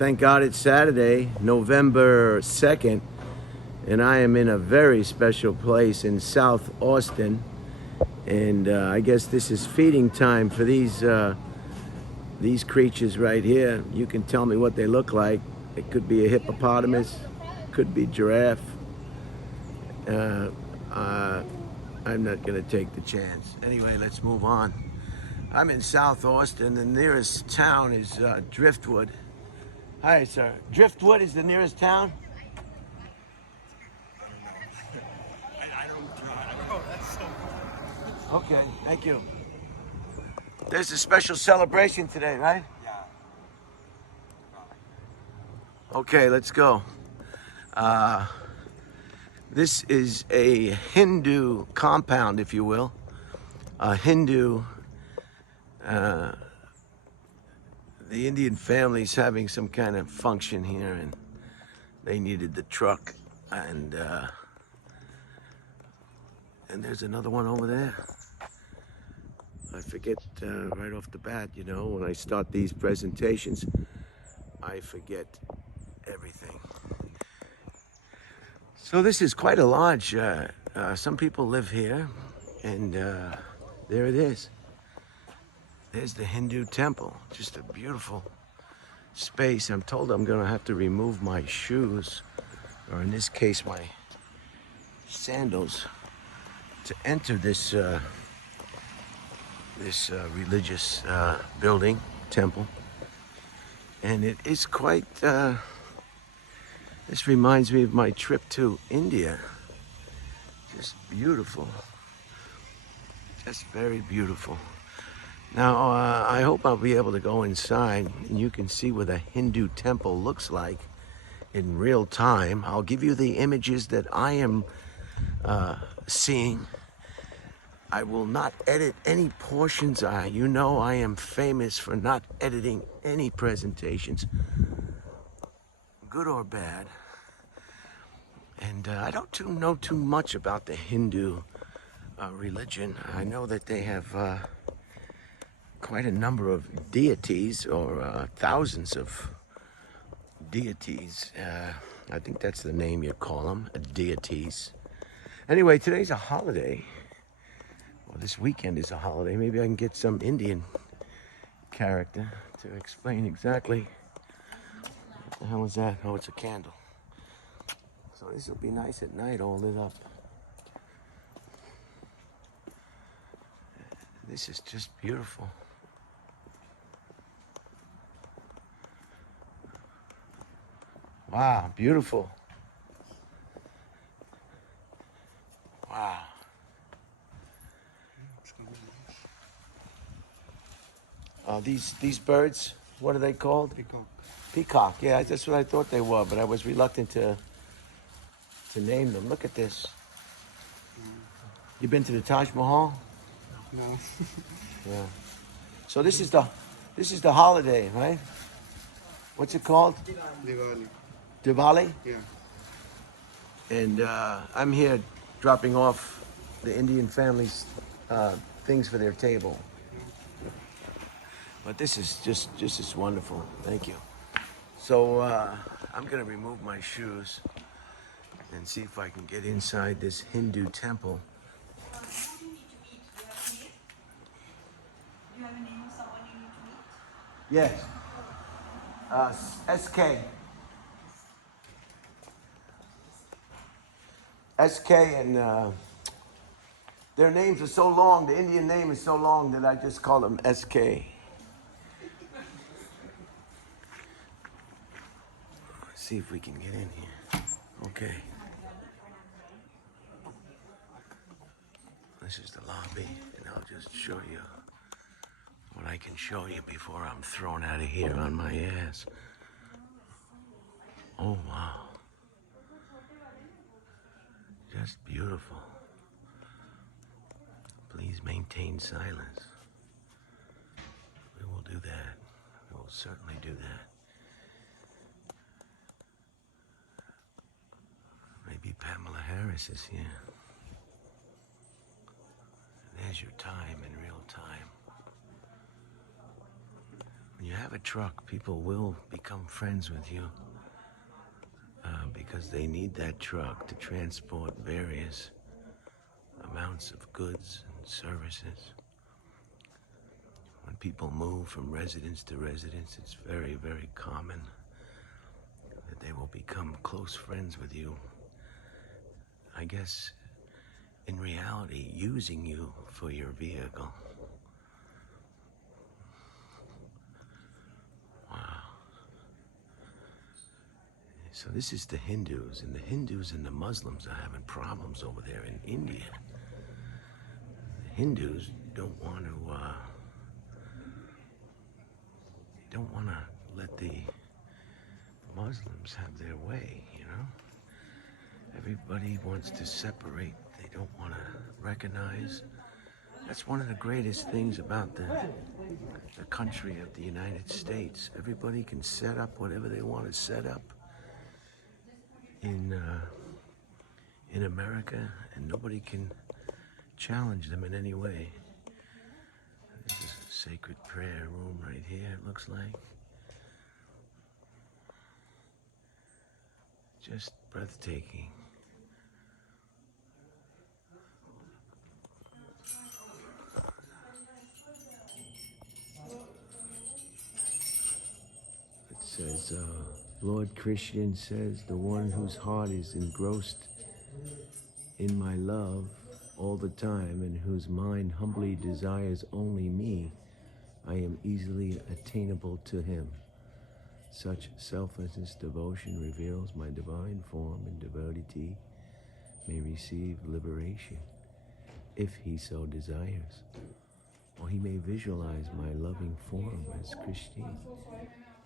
Thank God it's Saturday, November 2nd, and I am in a very special place in South Austin. And I guess this is feeding time for these creatures right here. You can tell me what they look like. It could be a hippopotamus, could be giraffe. Uh, uh, I'm not gonna take the chance. Anyway, let's move on. I'm in South Austin. The nearest town is Driftwood. Hi, sir. Driftwood is the nearest town? I don't drive. Oh, that's so cool. Okay, thank you. There's a special celebration today, right? Yeah. Okay, let's go. This is a Hindu compound, if you will. A Hindu, the Indian family's having some kind of function here, and they needed the truck, and there's another one over there. I forget right off the bat, you know, when I start these presentations, I forget everything. So this is quite a lodge. Some people live here, and there it is. There's the Hindu temple. Just a beautiful space. I'm told I'm gonna have to remove my shoes, or in this case, my sandals, to enter this religious building, temple. And it is quite, this reminds me of my trip to India. Just beautiful. Just very beautiful. Now, I hope I'll be able to go inside and you can see what a Hindu temple looks like in real time. I'll give you the images that I am seeing. I will not edit any portions. You know I am famous for not editing any presentations, good or bad. And I don't know too much about the Hindu religion. I know that they have quite a number of deities, or thousands of deities. I think that's the name you call them, deities. Anyway, today's a holiday. Well, this weekend is a holiday. Maybe I can get some Indian character to explain exactly what the hell is that? Oh, it's a candle. So this will be nice at night, all lit up. This is just beautiful. Wow, beautiful. Wow. These birds, what are they called? Peacock. Peacock. Yeah, that's what I thought they were, but I was reluctant to name them. Look at this. You been to the Taj Mahal? No. Yeah. So this is the holiday, right? What's it called? Diwali. Diwali? Yeah. And I'm here dropping off the Indian family's things for their table. But this is just wonderful. Thank you. So I'm gonna remove my shoes and see if I can get inside this Hindu temple. Do you have a name of someone you need to meet? Yes. SK. SK, and their names are so long, the Indian name is so long that I just call them SK. Let's see if we can get in here. Okay. This is the lobby, and I'll just show you what I can show you before I'm thrown out of here on my ass. Oh, wow. Just beautiful. Please maintain silence. We will do that. We will certainly do that. Maybe Pamela Harris is here. There's your time in real time. when you have a truck, people will become friends with you because they need that truck to transport various amounts of goods and services. When people move from residence to residence, it's very, very common that they will become close friends with you. I guess, in reality, using you for your vehicle. Wow. So this is the Hindus, and the Hindus and the Muslims are having problems over there in India. The Hindus don't want to let the Muslims have their way, you know? Everybody wants to separate. They don't want to recognize. That's one of the greatest things about the country of the United States. Everybody can set up whatever they want to set up in America, and nobody can challenge them in any way. This is a sacred prayer room right here, it looks like. Just breathtaking. It says, Lord Christian says, the one whose heart is engrossed in my love all the time and whose mind humbly desires only me, I am easily attainable to him. Such selflessness devotion reveals my divine form, and devotee may receive liberation if he so desires. Or he may visualize my loving form as Christine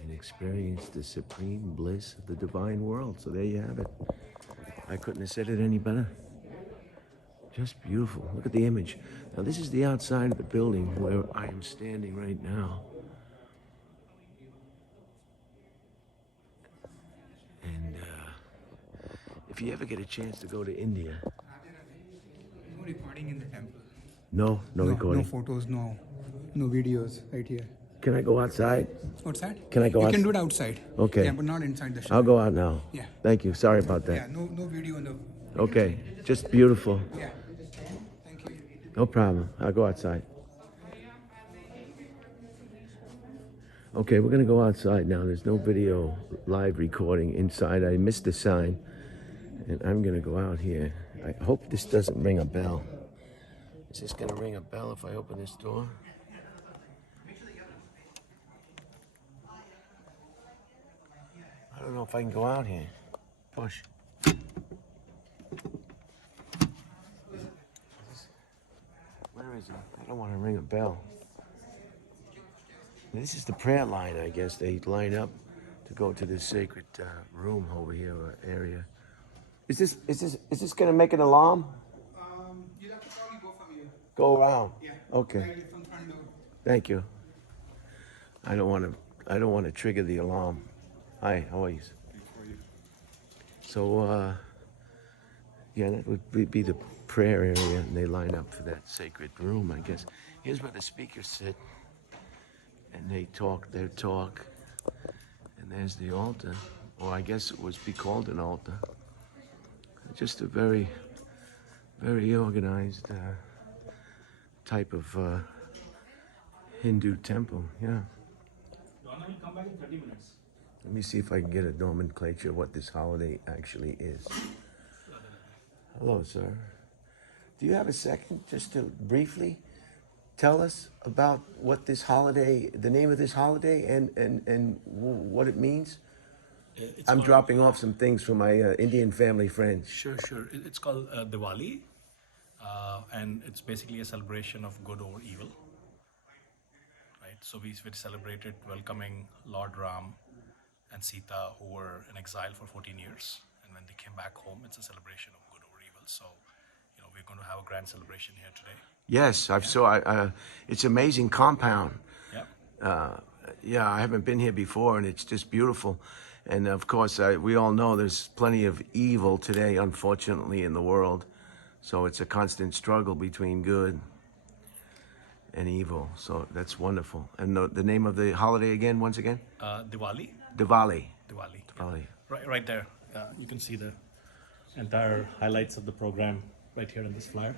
and experience the supreme bliss of the divine world. So there you have it. I couldn't have said it any better. Just beautiful. Look at the image. Now this is the outside of the building where I am standing right now. And if you ever get a chance to go to India. No recording in the temple. No recording. No photos, no videos right here. Can I go outside? Outside? Can I go You outside? can do it outside. Okay. Yeah, but not inside the shop. I'll go out now. Yeah. Thank you. Sorry about that. Yeah, no video in the... Okay. Just beautiful. Yeah. Thank you. No problem. I'll go outside. Okay, we're gonna go outside now. There's no video live recording inside. I missed the sign, and I'm gonna go out here. I hope this doesn't ring a bell. Is this gonna ring a bell if I open this door? I don't know if I can go out here. Push. Where is it? I don't want to ring a bell. This is the prayer line, I guess. They line up to go to this sacred room over here, or area. Is this gonna make an alarm? You'll have to probably go from here. Go around. Yeah. Okay. Right from front door. Thank you. I don't want to trigger the alarm. Hi, how are you? So, yeah, that would be the prayer area, and they line up for that sacred room, I guess. Here's where the speakers sit, and they talk their talk, and there's the altar, or I guess it would be called an altar. Just a very, very organized type of Hindu temple, yeah. Donna will come back in 30 minutes. Let me see if I can get a nomenclature of what this holiday actually is. Hello, sir. Do you have a second just to briefly tell us about what this holiday, the name of this holiday, and what it means? I'm dropping off some things for my Indian family friends. Sure. It's called Diwali, and it's basically a celebration of good over evil. Right. So we celebrated welcoming Lord Ram and Sita, who were in exile for 14 years, and when they came back home, it's a celebration of good over evil. So, we're going to have a grand celebration here today. Yes, I've saw. It's amazing compound. Yeah. Yeah, I haven't been here before, and it's just beautiful. And of course, we all know there's plenty of evil today, unfortunately, in the world. So it's a constant struggle between good and evil. So that's wonderful. And the name of the holiday again, once again? Diwali. Diwali. Diwali. Yeah. Diwali. Right there. You can see the entire highlights of the program right here in this flyer.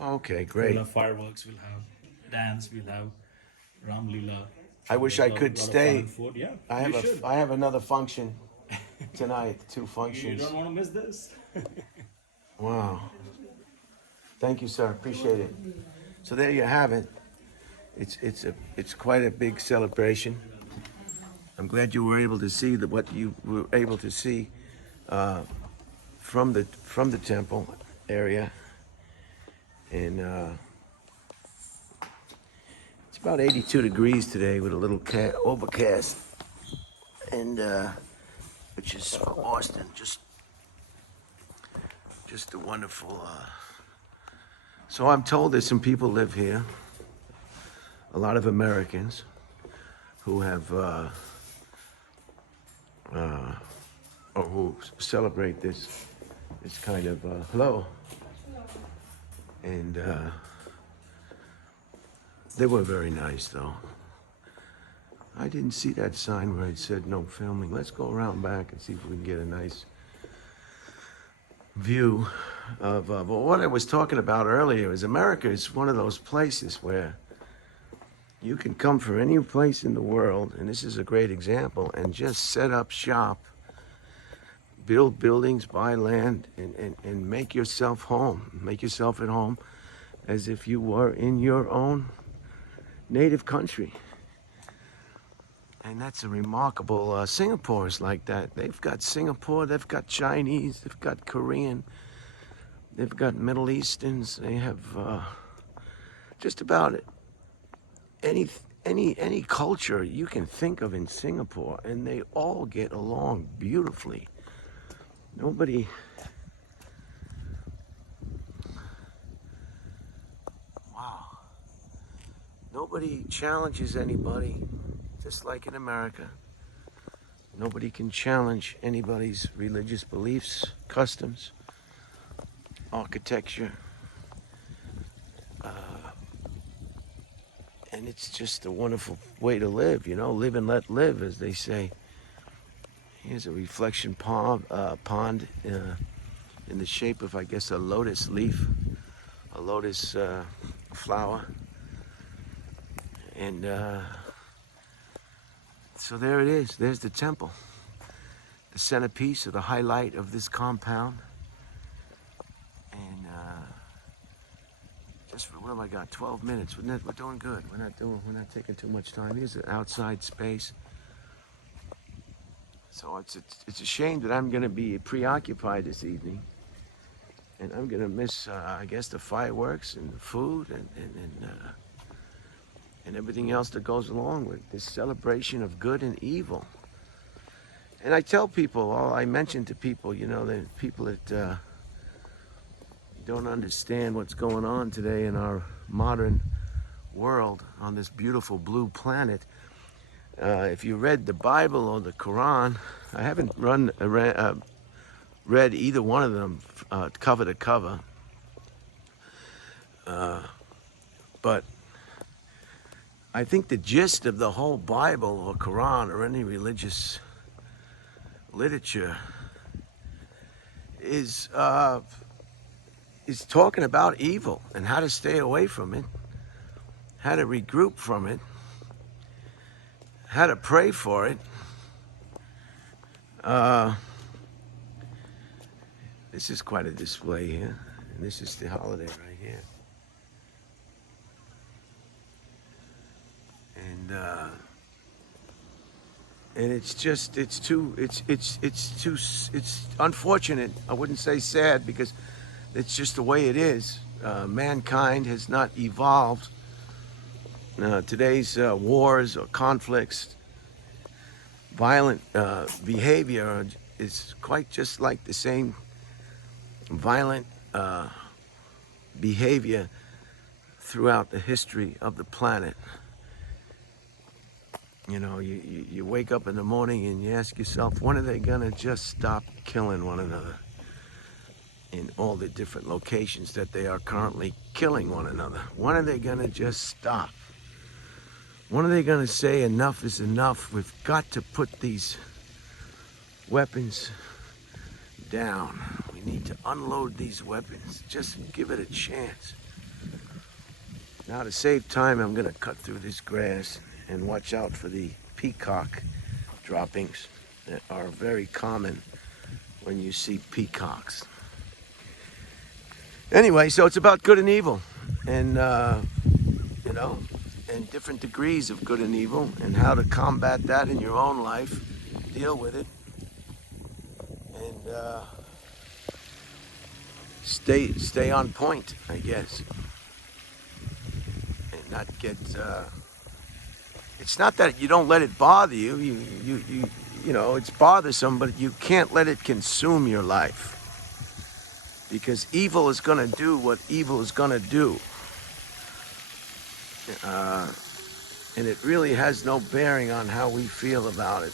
Okay, We'll great. have fireworks, we'll have dance, we'll have Ram Leela. I wish I could Lot of fun stay. and food. Yeah, I you have should. I have another function tonight. Two You functions. don't want to miss this. Wow. Thank you, sir. Appreciate it. So there you have it. It's quite a big celebration. I'm glad you were able to see what you were able to see from the temple area, and it's about 82 degrees today with a little overcast, and which is for Austin just a wonderful. So I'm told that some people live here, a lot of Americans who have or who celebrate this kind of hello, and they were very nice though. I didn't see that sign where it said no filming. Let's go around back and see if we can get a nice view of well, what I was talking about earlier is America is one of those places where you can come from any place in the world, and this is a great example, and just set up shop, build buildings, buy land, and make yourself home. Make yourself at home as if you were in your own native country. And that's a remarkable, Singapore is like that. They've got Singapore, they've got Chinese, they've got Korean, they've got Middle Easterns, they have just about it. Any culture you can think of in Singapore, and they all get along beautifully. Nobody. Wow. Nobody challenges anybody, just like in America. Nobody can challenge anybody's religious beliefs, customs, architecture. And it's just a wonderful way to live, you know, live and let live, as they say. Here's a reflection pond in the shape of, I guess, a lotus leaf, a lotus flower. And so there it is. There's the temple, the centerpiece or the highlight of this compound. And just what have I got? 12 minutes. We're doing good. We're not taking too much time. Here's an outside space. So it's a shame that I'm going to be preoccupied this evening, and I'm going to miss, I guess, the fireworks and the food and everything else that goes along with this celebration of good and evil. And I tell people, I mention to people, you know, the people that don't understand what's going on today in our modern world on this beautiful blue planet. If you read the Bible or the Quran, I haven't read either one of them cover to cover, but I think the gist of the whole Bible or Quran or any religious literature is talking about evil and how to stay away from it, how to regroup from it, how to pray for it. This is quite a display here, and this is the holiday right here. And it's unfortunate. I wouldn't say sad, because it's just the way it is. Mankind has not evolved. Today's wars or conflicts, violent behavior is quite just like the same violent behavior throughout the history of the planet. You know, you wake up in the morning and you ask yourself, when are they gonna just stop killing one another? in all the different locations that they are currently killing one another. When are they gonna just stop? When are they gonna say enough is enough? We've got to put these weapons down. We need to unload these weapons. Just give it a chance. Now, to save time, I'm gonna cut through this grass and watch out for the peacock droppings that are very common when you see peacocks. Anyway, so it's about good and evil, and you know, and different degrees of good and evil, and how to combat that in your own life, deal with it, and stay on point, I guess, and not get. It's not that you don't let it bother you. You know, it's bothersome, but you can't let it consume your life. Because evil is going to do what evil is going to do. And it really has no bearing on how we feel about it.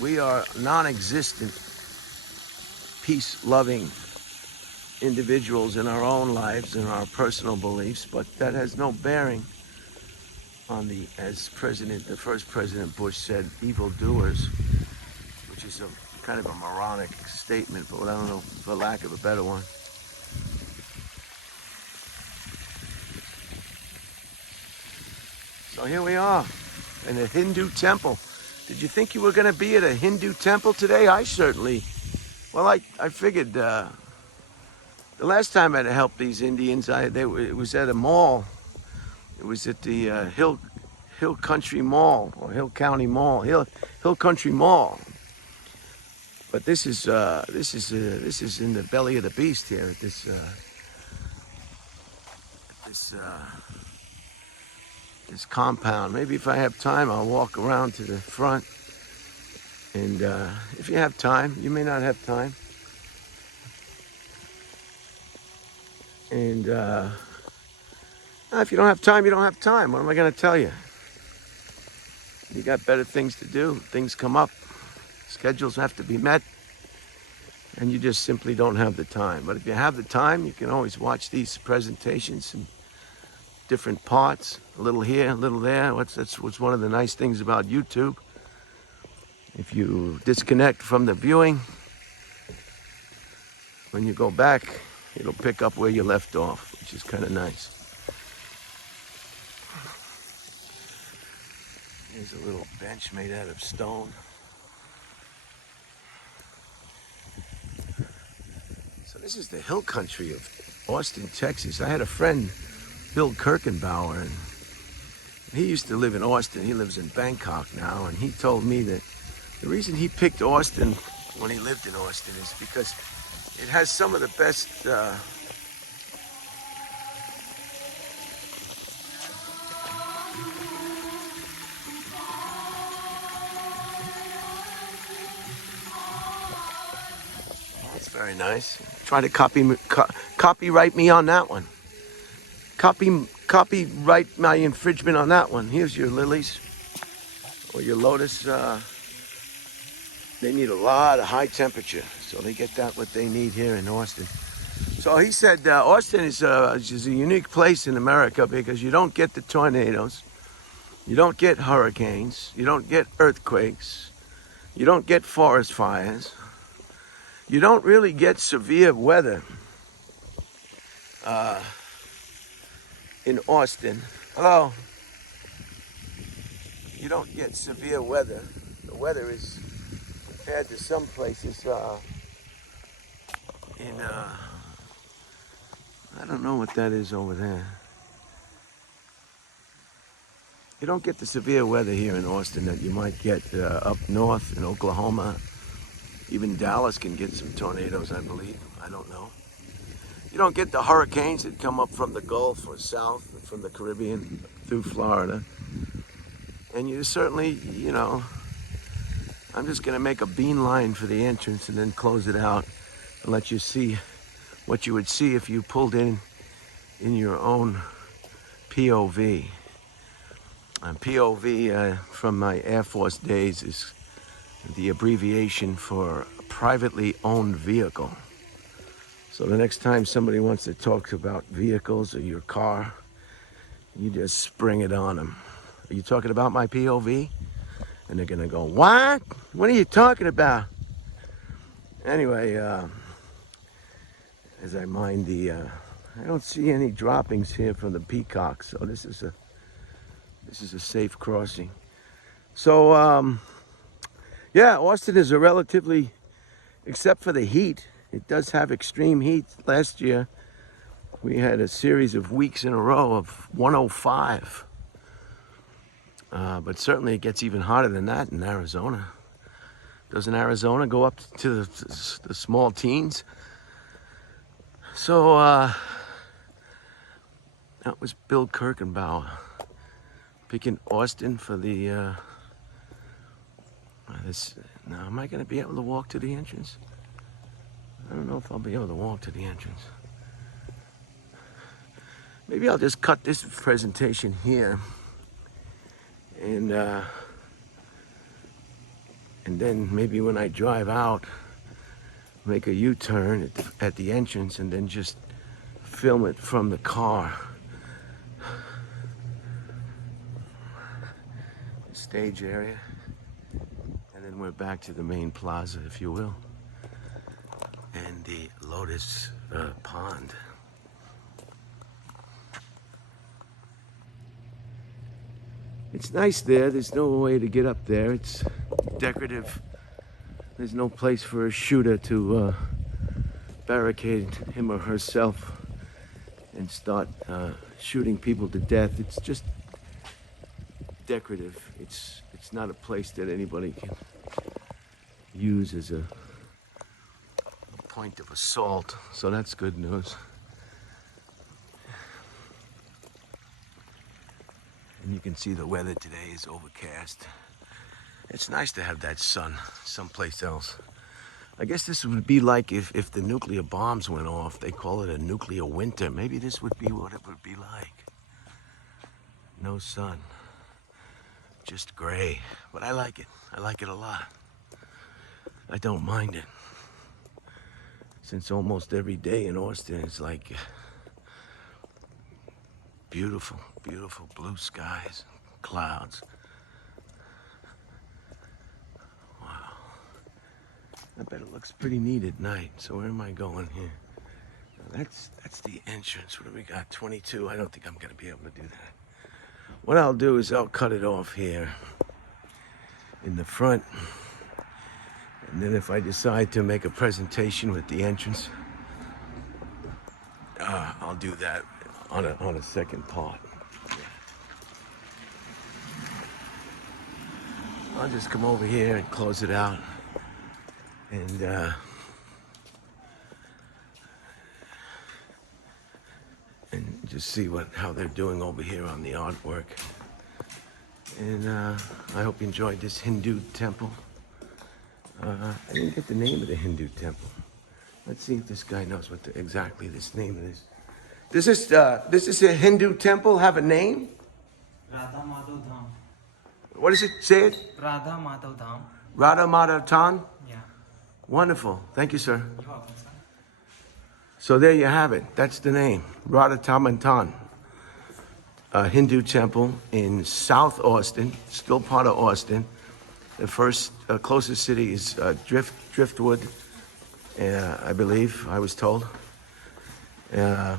We are non-existent, peace-loving individuals in our own lives and our personal beliefs, but that has no bearing on the first President Bush said, evildoers, which is a kind of a moronic statement, but I don't know, for lack of a better one. So here we are in a Hindu temple. Did you think you were going to be at a Hindu temple today? I certainly. Well, I figured the last time I helped these Indians, it was at a mall. It was at the Hill Country Mall, or Hill County Mall, Hill Country Mall. But this is in the belly of the beast here at this compound. Maybe if I have time, I'll walk around to the front. And if you have time, you may not have time. And if you don't have time, you don't have time. What am I going to tell you? You got better things to do. Things come up. Schedules have to be met. And you just simply don't have the time. But if you have the time, you can always watch these presentations in different parts. A little here, a little there. That's what's one of the nice things about YouTube. If you disconnect from the viewing, when you go back, it'll pick up where you left off, which is kind of nice. Here's a little bench made out of stone. So this is the hill country of Austin, Texas. I had a friend, Bill Kirkenbauer, and he used to live in Austin. He lives in Bangkok now, and he told me that the reason he picked Austin when he lived in Austin is because it has some of the best that's very nice. Try to copyright me on that one. Copyright my infringement on that one. Here's your lilies or your lotus. They need a lot of high temperature, so they get what they need here in Austin. So he said Austin is a unique place in America because you don't get the tornadoes, you don't get hurricanes, you don't get earthquakes, you don't get forest fires, you don't really get severe weather in Austin. Hello. You don't get severe weather. The weather is compared to some places I don't know what that is over there. You don't get the severe weather here in Austin that you might get up north in Oklahoma. Even Dallas can get some tornadoes, I believe. I don't know. You don't get the hurricanes that come up from the Gulf or south, from the Caribbean through Florida. And you certainly, you know, I'm just going to make a bean line for the entrance and then close it out and let you see what you would see if you pulled in your own POV. And POV from my Air Force days is the abbreviation for privately owned vehicle. So the next time somebody wants to talk about vehicles or your car, you just spring it on them. Are you talking about my POV? And they're gonna go, what? What are you talking about? Anyway, as I mind the, I don't see any droppings here from the peacocks, so this is a safe crossing. So, yeah, Austin is a relatively, except for the heat, it does have extreme heat. Last year, we had a series of weeks in a row of 105. But certainly it gets even hotter than that in Arizona. Doesn't Arizona go up to the small teens? So, that was Bill Kirkenbauer picking Austin for the, now, am I going to be able to walk to the entrance? I don't know if I'll be able to walk to the entrance. Maybe I'll just cut this presentation here and then maybe when I drive out, make a U-turn at the entrance and then just film it from the car. Stage area. And then we're back to the main plaza, if you will. And the Lotus Pond. It's nice there. There's no way to get up there. It's decorative. There's no place for a shooter to barricade him or herself and start shooting people to death. It's just decorative. It's not a place that anybody can use as a point of assault. So that's good news. And you can see the weather today is overcast. It's nice to have that sun someplace else. I guess this would be like if the nuclear bombs went off. They call it a nuclear winter. Maybe this would be what it would be like. No sun. Just gray. But I like it. I like it a lot. I don't mind it. Since almost every day in Austin is like beautiful, beautiful blue skies, clouds. Wow. I bet it looks pretty neat at night. So where am I going here? Now that's the entrance. What do we got? 22. I don't think I'm gonna be able to do that. What I'll do is I'll cut it off here in the front. And then if I decide to make a presentation with the entrance, I'll do that on a second part. I'll just come over here and close it out and just see how they're doing over here on the artwork. And I hope you enjoyed this Hindu temple. I didn't get the name of the Hindu temple. Let's see if this guy knows what exactly this name is. Does this a Hindu temple have a name? Radha Madhav Dham. What does it say? It? Radha Madhav Dham. Radha Madhav Dham? Yeah. Wonderful. Thank you, sir. You're welcome, sir. So there you have it. That's the name. Radha Madhav, a Hindu temple in South Austin, still part of Austin. The first closest city is Driftwood, I believe, I was told. And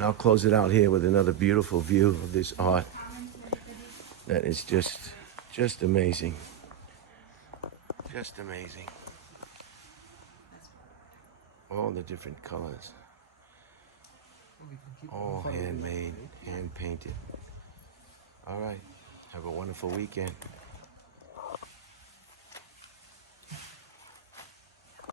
I'll close it out here with another beautiful view of this art that is just amazing. Just amazing. All the different colors. All handmade, hand painted. All right. Have a wonderful weekend.